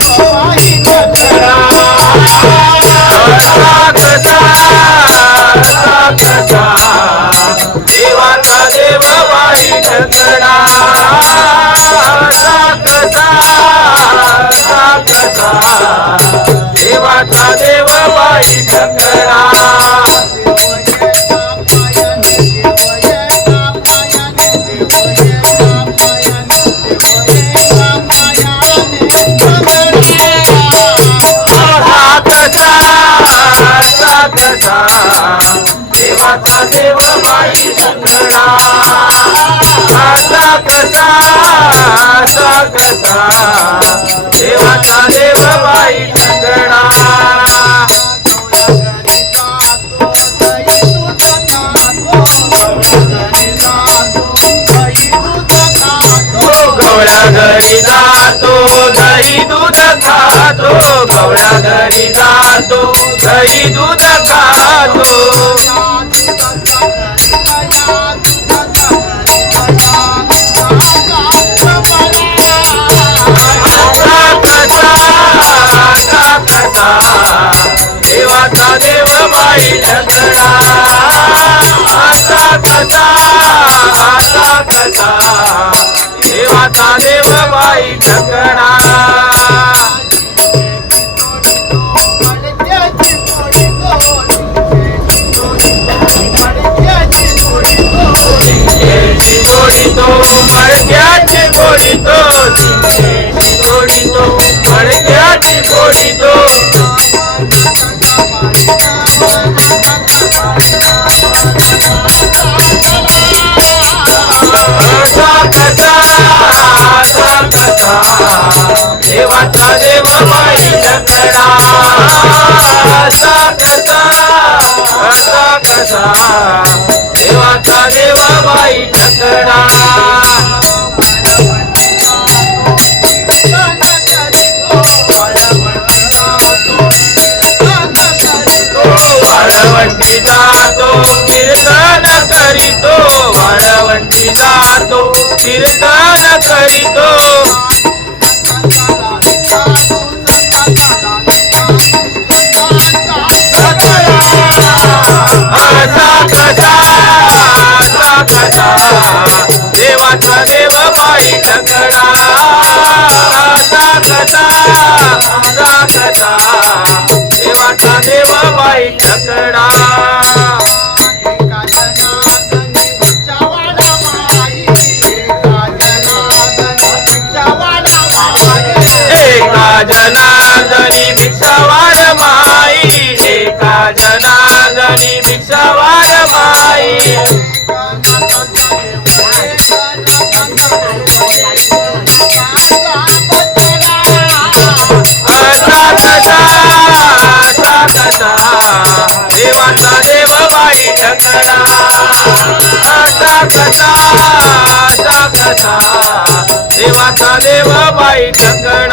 भाई सगळा आता कसा आता कसा देवाचा देव बाई सगळा गवळ्या घरी जातो दही दूध घरी जातो दही दूध खातो माता देवा बाई चंद्रा माता कथा माता कथा देवाचा देव बाई चंद्रा कसा देवाचा देवा बाई ठाकरा. वाळवंटी जातो कीर्तन करीतो वाळवंटी जातो कीर्तन करीतो. देवाचा देवा बाई टकरा